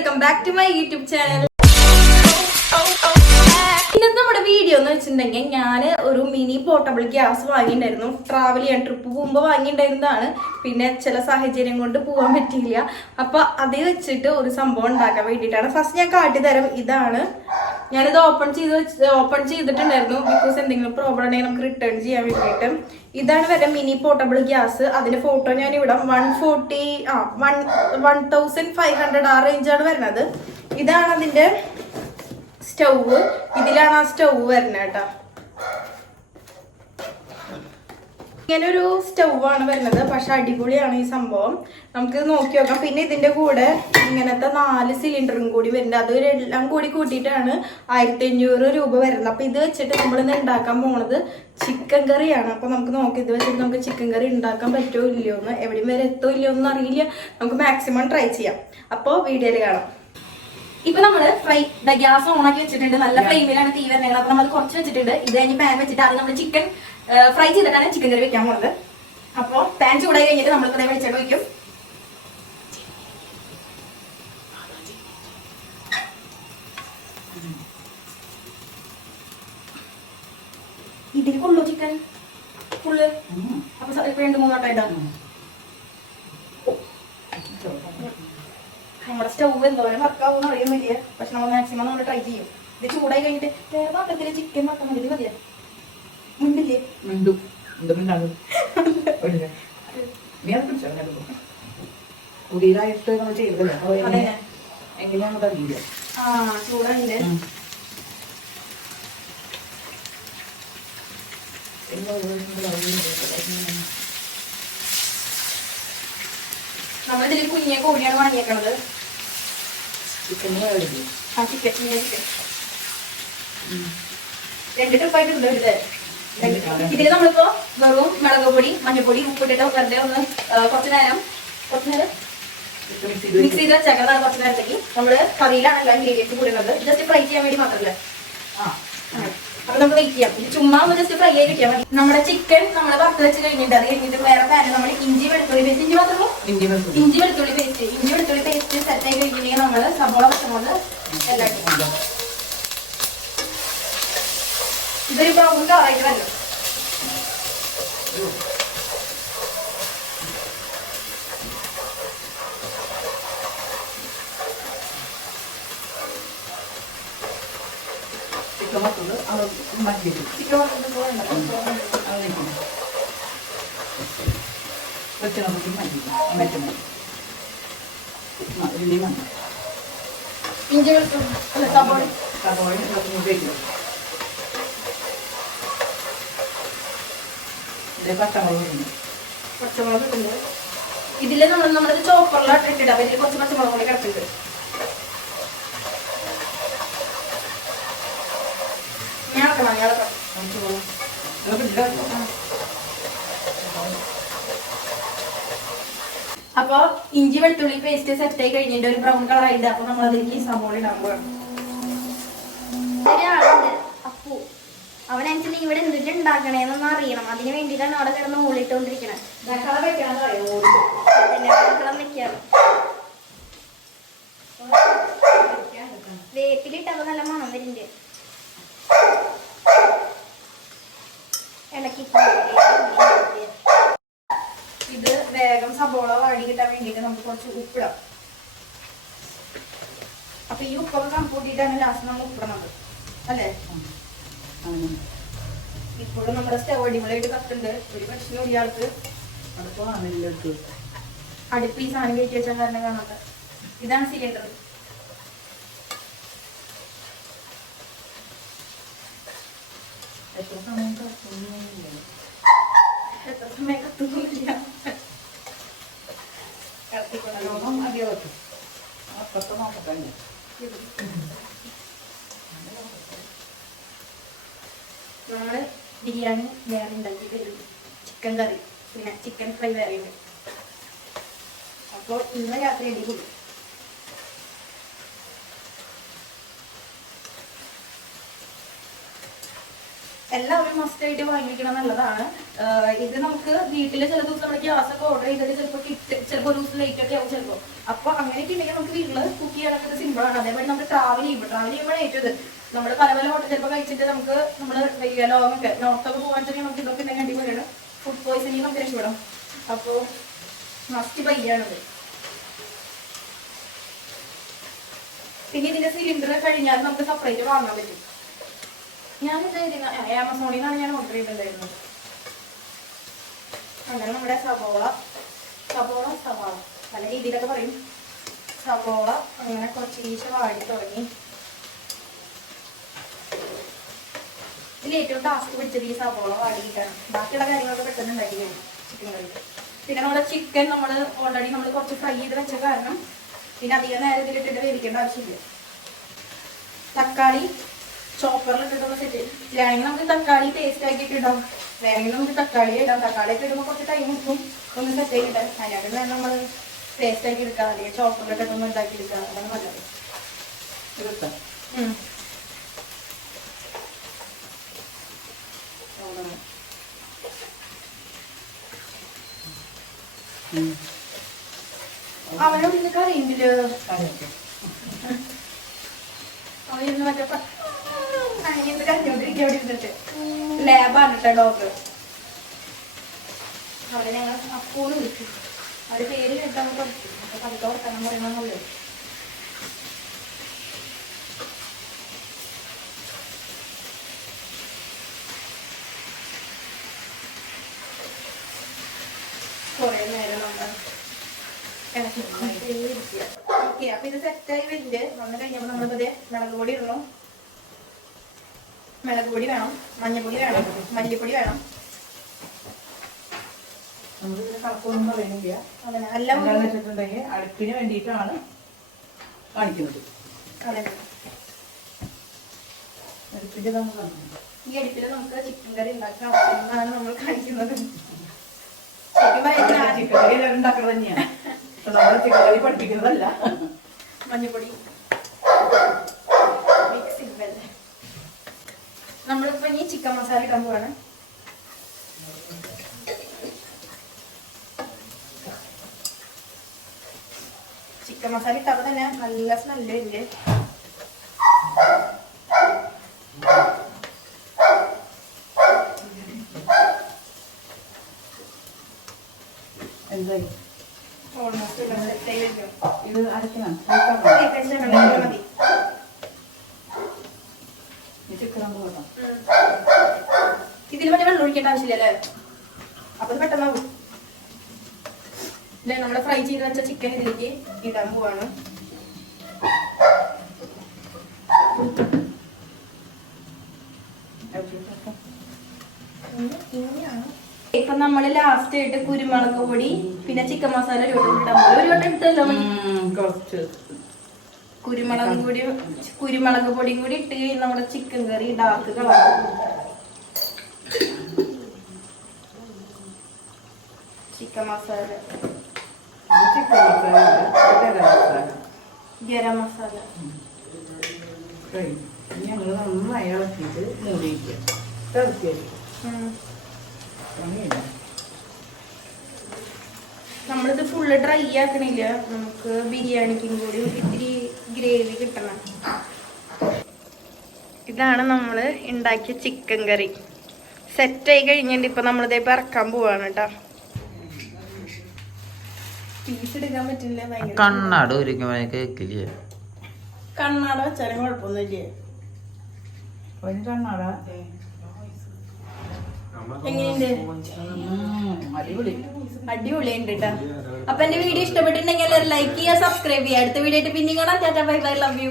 Welcome back to my YouTube channel. ഇന്നത്തെ നമ്മുടെ video എന്ന് വെച്ചിട്ടുണ്ടെങ്കിൽ ഞാൻ ഒരു മിനി പോർട്ടബിൾ ഗ്യാസ് വാങ്ങിയിട്ടുണ്ടായിരുന്നു. ട്രാവൽ ചെയ്യാൻ ട്രിപ്പ് പോകുമ്പോൾ വാങ്ങിയിട്ടുണ്ടായിരുന്നതാണ്. പിന്നെ ചില സാഹചര്യം കൊണ്ട് പോകാൻ പറ്റിയില്ല. അപ്പൊ അത് വെച്ചിട്ട് ഒരു സംഭവം ഉണ്ടാക്കാൻ വേണ്ടിയിട്ടാണ്. ഫസ്റ്റ് ഞാൻ കാട്ടിത്തരാം. ഇതാണ്, ഞാനിത് ഓപ്പൺ ചെയ്തിട്ടുണ്ടായിരുന്നു. ബിക്കോസ് എന്തെങ്കിലും പ്രോബ്ലം ഉണ്ടെങ്കിൽ നമുക്ക് റിട്ടേൺ ചെയ്യാൻ വേണ്ടിയിട്ട്. ഇതാണ് വരെ മിനി പോർട്ടബിൾ ഗ്യാസ്. അതിന്റെ ഫോട്ടോ ഞാൻ ഇവിടെ 1500 ആ റേഞ്ചാണ് വരുന്നത്. ഇതാണ് അതിന്റെ സ്റ്റൗവ്. ഇതിലാണ് ആ സ്റ്റൗവ് വരുന്നത് കേട്ടോ. ഇങ്ങനൊരു സ്റ്റൗവാണ് വരുന്നത്. പക്ഷെ അടിപൊളിയാണ് ഈ സംഭവം. നമുക്ക് നോക്കി നോക്കാം. പിന്നെ ഇതിന്റെ കൂടെ ഇങ്ങനത്തെ 4 സിലിണ്ടറും കൂടി വരുന്നുണ്ട്. അത് എല്ലാം കൂടി കൂട്ടിയിട്ടാണ് 1500 രൂപ വരുന്നത്. അപ്പൊ ഇത് വെച്ചിട്ട് നമ്മളിന്ന് ഉണ്ടാക്കാൻ പോണത് ചിക്കൻ കറിയാണ്. അപ്പൊ നമുക്ക് നോക്കി ഇത് വെച്ചിട്ട് നമുക്ക് ചിക്കൻ കറി ഉണ്ടാക്കാൻ പറ്റുമോ ഇല്ലയോ എന്ന്, എവിടെയും വരെ എത്തോ ഇല്ലയോ എന്ന് അറിയില്ല. നമുക്ക് മാക്സിമം ട്രൈ ചെയ്യാം. അപ്പോൾ വീഡിയോയിൽ കാണാം. ഇപ്പൊ നമ്മള് ഗ്യാസ് ഓണാക്കി വെച്ചിട്ടുണ്ട്. നല്ല ഫ്ലെയിമിലാണ് തീ വരുന്നത്. അപ്പൊ നമ്മൾ കുറച്ച് വെച്ചിട്ടുണ്ട്. ഇത് കഴിഞ്ഞ് പാൻ വെച്ചിട്ട് അത് നമ്മൾ ചിക്കൻ ഫ്രൈ ചെയ്തിട്ടാണ് ചിക്കൻ കറി വെക്കാൻ പോകുന്നത്. അപ്പൊ പാൻ ചൂടായി കഴിഞ്ഞിട്ട് നമ്മൾക്ക് അതേ വെളിച്ചെണ്ണ വയ്ക്കും. ഇതിൽ കൊള്ളു ചിക്കൻ ഫുള്ള്. അപ്പൊ 2-3 വട്ടമായിട്ടാണ് നമ്മുടെ സ്റ്റൗവ് എന്തോരം വർക്കാവും അറിയുന്നില്ല. പക്ഷെ നമ്മൾ മാക്സിമം നമ്മൾ ട്രൈ ചെയ്യും. ഇത് ചൂടായി കഴിഞ്ഞിട്ട് വേറെ പാത്രത്തില് ചിക്കൻ വക്കാൻ മതി. മതിയാ മിണ്ടില്ലേ? പുതിയതായിട്ട് നമ്മൾ ചെയ്തല്ലേ എങ്ങനെയാണെന്ന് അറിയില്ല. ചൂടായില്ലേ? നമ്മളിതിൽ കുഞ്ഞിയ കോഴിയാണ് വാങ്ങിയേക്കണത്. ചിക്കൻ 2 ട്രിപ്പായിട്ട് ഉണ്ട് ഇത്. ഇതില് നമ്മളിപ്പോ വെറും മുളക് പൊടി, മഞ്ഞപ്പൊടി, ഉപ്പിട്ടിട്ട് വെറുതെ ഒന്ന് കുറച്ച് നേരം മിക്സ് ചെയ്ത് വെച്ചേക്കുന്നതാണ്. കുറച്ച് നേരത്തേക്ക് നമ്മള് കറിയിലാണ് എല്ലാ ഇൻഗ്രീഡിയൻസ് കൂടുന്നത്. ജസ്റ്റ് ഫ്രൈ ചെയ്യാൻ വേണ്ടി മാത്രമല്ല. അപ്പൊ നമുക്ക് വെയിറ്റ് ചെയ്യാം. ഇത് ചുമ്മാ ഒന്ന് ജസ്റ്റ് ഫ്രൈ ആയി കിട്ടിയാൽ മതി. നമ്മുടെ ചിക്കൻ നമ്മൾ വറുത്ത് വെച്ച് കഴിഞ്ഞിട്ട് അത് കഴിഞ്ഞിട്ട് വേറെ പാനിൽ നമ്മൾ ഇഞ്ചി വെളുത്തുള്ളി പേസ്റ്റ് സെറ്റ് ആയി കഴിഞ്ഞിട്ടുണ്ടെങ്കിൽ നമ്മള് സബോള പച്ചമുളക് എല്ലാം ഇതൊരു ബ്രൗൺ കളറായിട്ട് വരും. ഇഞ്ചി വെളുത്തുള്ളി സബോള പച്ചമുളക് ഇട്ടുണ്ട്. ഇതില് നമ്മളത് ചോപ്പറിലാണ് ഇട്ടിട്ട്. അപ്പൊ ഇതിൽ കുറച്ച് പച്ചമുളക് കൂടി കിടക്കുന്നുണ്ട്. അപ്പൊ ഇഞ്ചി വെളുത്തുള്ളി പേസ്റ്റ് സെറ്റ് ആയി കഴിഞ്ഞിട്ട് ഒരു ബ്രൗൺ കളർ ആയിട്ട്. അപ്പൊ നമ്മളതിലേക്ക് സബോള ഇടാൻ പോവാണ്. അവനനുസരിച്ച് ഇവിടെ എന്തിട്ട് ഉണ്ടാക്കണേന്നൊന്നും അറിയണം. അതിന് വേണ്ടിയിട്ടാണ് അവിടെ കിടന്ന് ഓളിട്ടോണ്ടിരിക്കണത്. വേപ്പിലിട്ടപ്പോ നല്ല മണം വരുന്നുണ്ട്. ഇടയ്ക്ക് ഇത് വേഗം സബോള വാടി കിട്ടാൻ വേണ്ടിയിട്ട് നമുക്ക് കുറച്ച് ഉപ്പിടാം. അപ്പൊ ഈ ഉപ്പൊക്കെ കണക്കൂട്ടിയിട്ടാണ് ലാസ്റ്റ് നമ്മൾ ഉപ്പിടണത് അല്ലേ? ഇപ്പോഴും നമ്മുടെ സ്റ്റവ് അടിപൊളിയായിട്ട് കത്തുണ്ട്. ഒരു പ്രശ്നം ഇയാൾക്ക് അടുപ്പ് ഈ സാധനം കയറ്റി വെച്ചാൽ കാരണം കാണാത്ത. ഇതാണ് സിലിണ്ടർ. എത്ര സമയം കത്തുന്നില്ല. നമ്മള് ബിരിയാണി വേറെ ഉണ്ടാക്കിയിട്ട് ചിക്കൻ കറി പിന്നെ ചിക്കൻ ഫ്രൈ വേറെ ഉണ്ട്. അപ്പോൾ ഇന്ന് രാത്രി അടിപൊളി. എല്ലാവരും മസ്റ്റ് ആയിട്ട് വാങ്ങിക്കണം എന്നുള്ളതാണ്. ഇത് നമുക്ക് വീട്ടില് ചില ദിവസം നമ്മുടെ ഗ്യാസ് ഒക്കെ ഓർഡർ ചെയ്തിട്ട് ചിലപ്പോൾ ചിലപ്പോൾ ഒരു ദിവസം ലേറ്റ് ഒക്കെ ആവും ചിലപ്പോൾ. അപ്പൊ അങ്ങനെയൊക്കെ ഉണ്ടെങ്കിൽ നമുക്ക് വീട്ടില് കുക്ക് ചെയ്യാനൊക്കെ സിമ്പിൾ ആണ്. അതേപോലെ നമ്മൾ ട്രാവൽ ചെയ്യുമ്പോഴാണ് ഏറ്റവും ഇത്. നമ്മൾ പല പല ഹോട്ടൽ ചിലപ്പോൾ കഴിച്ചിട്ട് നമുക്ക് വലിയ ലോങ്ങൊക്കെ നോർത്തൊക്കെ പോകാൻ വെച്ചാൽ നമുക്ക് ഇതൊക്കെ ഉണ്ടെങ്കിൽ അടിപൊളിയാണ്. ഫുഡ് പോയിസണിങ് നമുക്ക് രക്ഷപ്പെടാം. അപ്പോൾ മസ്റ്റ് ബൈയാണത്. പിന്നെ ഇതിന്റെ സിലിണ്ടർ കഴിഞ്ഞാൽ നമുക്ക് സെപ്പറേറ്റ് വാങ്ങാൻ പറ്റും. ഞാനിത് ആമസോണിൽ നിന്നാണ് ഞാൻ ഓർഡർ ചെയ്തിട്ടുണ്ടായിരുന്നത്. അങ്ങനെ നമ്മുടെ സവാള പല രീതിയിലൊക്കെ പറയും. സവാള അങ്ങനെ കുറച്ച് വാടി തുടങ്ങി. ഇതിൽ ഏറ്റവും ടാസ്ക് പിടിച്ചത് ഈ സവാള വാടിയിട്ടാണ്. ബാക്കിയുള്ള കാര്യങ്ങളൊക്കെ പെട്ടെന്ന് ഉണ്ടാക്കിയാണ് ചിക്കൻ കറി. പിന്നെ നമ്മുടെ ചിക്കൻ നമ്മൾ ഓൾറെഡി നമ്മൾ കുറച്ച് ഫ്രൈ ചെയ്ത് വെച്ച കാരണം പിന്നെ അധികം നേരം ഇതിലിട്ടിട്ട് വേവിക്കേണ്ട ആവശ്യമില്ല. തക്കാളി ചോപ്പറിൽ ഇട്ടിട്ടൊക്കെ സെറ്റ് വേണമെങ്കിൽ നമുക്ക് തക്കാളി പേസ്റ്റ് ആക്കിയിട്ട് ഇടാം. വേണമെങ്കിൽ നമുക്ക് തക്കാളി ഇടാം. തക്കാളി ഒക്കെ ഇടുമ്പോൾ കുറച്ച് ടൈം എടുക്കും ഒന്ന് സെറ്റ് ആക്കിയിട്ട്. അതിനകത്ത് തന്നെ നമ്മൾ പേസ്റ്റ് ആക്കി എടുക്കാം. അല്ലെങ്കിൽ ചോപ്പറിലിട്ടൊന്ന് ഉണ്ടാക്കി എടുക്കാം. അതാണ് നല്ലത്. അവനോട് ഇന്ന് കറിയില്ല. അവനിന്ന് മറ്റേ അങ്ങനെ കരഞ്ഞോണ്ടിരിക്കുക അവിടെ ഇരുന്നിട്ട്. ലാബാണ് കേട്ടോ ഡോക്ടർ. അവിടെ ഞങ്ങൾ അപ്പോഴും വിളിക്കും. അവരുടെ പേര് കേട്ടാൽ പഠിക്കും. അപ്പൊ പതുക്കെ വർത്തനം പറയണമെന്നല്ലേ. കുറെ നേരം നമ്മൾ ഓക്കെ. അപ്പൊ ഇത് സെറ്റായി വരുന്നുണ്ട്. വന്നു കഴിഞ്ഞപ്പോ നമ്മളിപ്പോ മുളക് പൊടി ഇടണം. മുളക് പൊടി വേണം, മഞ്ഞപ്പൊടി വേണം, മല്ലിപ്പൊടി വേണം. കണക്കൊന്നും പറയുന്നില്ല. എല്ലാം വെച്ചിട്ടുണ്ടെങ്കിൽ അടുപ്പിന് വേണ്ടിയിട്ടാണ് കാണിക്കുന്നത്. അടുപ്പിന്റെ ഈ അടുപ്പിൽ നമുക്ക് ചിക്കൻ കറി ഉണ്ടാക്കാം എന്നാണ് നമ്മൾ കാണിക്കുന്നത്. ചിക്കൻ കറി എല്ലാവരും ഉണ്ടാക്കുന്നത് തന്നെയാണ്. നമ്മളെ ചിക്കൻ കറി പഠിപ്പിക്കുന്നതല്ല. മഞ്ഞപ്പൊടി നമ്മളിപ്പോ ഈ ചിക്കൻ മസാല ഇടാൻ പോവാണ്. ചിക്കൻ മസാല ഇട്ടപ്പോൾ തന്നെ നല്ല സ്മെല്ല് ഇല്ലേ. എന്തായി ഓൾമോസ്റ്റ് ഇത് അരക്കണം. മതി. ഇതിൽ മറ്റേ വെള്ളം ഒഴിക്കേണ്ട ആവശ്യമില്ലല്ലേ. അപ്പൊ ഇത് പെട്ടെന്നാവും. നമ്മള് ഫ്രൈ ചെയ്ത് വെച്ച ചിക്കൻ ഇതിലേക്ക് ഇടാൻ പോവാണ്. ഇപ്പൊ നമ്മള് ലാസ്റ്റ് ആയിട്ട് കുരുമുളക് പൊടി പിന്നെ ചിക്കൻ മസാല ഒരു വട്ടം ഇട്ടല്ലോ. കുറച്ച് കുരുമുളക് പൊടിയും കൂടി ഇട്ട് നമ്മുടെ ചിക്കൻ കറി ഡാർക്ക് കളറാവും. ചിക്കൻ മസാല, ഗരം മസാല ഞങ്ങൾ നന്നായി ഇളക്കിയിട്ട് മൂടിയിരിക്കുക. തിളക്കിയത് നമ്മളിത് ഫുള്ള് ഡ്രൈ ആക്കണില്ല. നമുക്ക് ബിരിയാണിക്കും കൂടി ഇത്തിരി ഗ്രേവി കിട്ടണം. ഇതാണ് നമ്മള് ഉണ്ടാക്കിയ ചിക്കൻ കറി. സെറ്റായി കഴിഞ്ഞിട്ട് ഇപ്പൊ നമ്മളിതേ ഇറക്കാൻ പോവാണ് കേട്ടോ. പീസ് എടുക്കാൻ പറ്റില്ല. കണ്ണാട് ഒരിക്കലും കേക്കില്ലേ. കണ്ണാട വെച്ചാലും കുഴപ്പമൊന്നുമില്ലേ. കണ്ണാടാ എങ്ങനെയുണ്ട്? അടിപൊളിയുണ്ട് കേട്ടോ. അപ്പൊ എന്റെ വീഡിയോ ഇഷ്ടപ്പെട്ടിട്ടുണ്ടെങ്കിൽ എല്ലാവരും ലൈക്ക് ചെയ്യുക, സബ്സ്ക്രൈബ് ചെയ്യുക. അടുത്ത വീഡിയോ ആയിട്ട് പിന്നെ കാണാം. Tata bye bye, love you.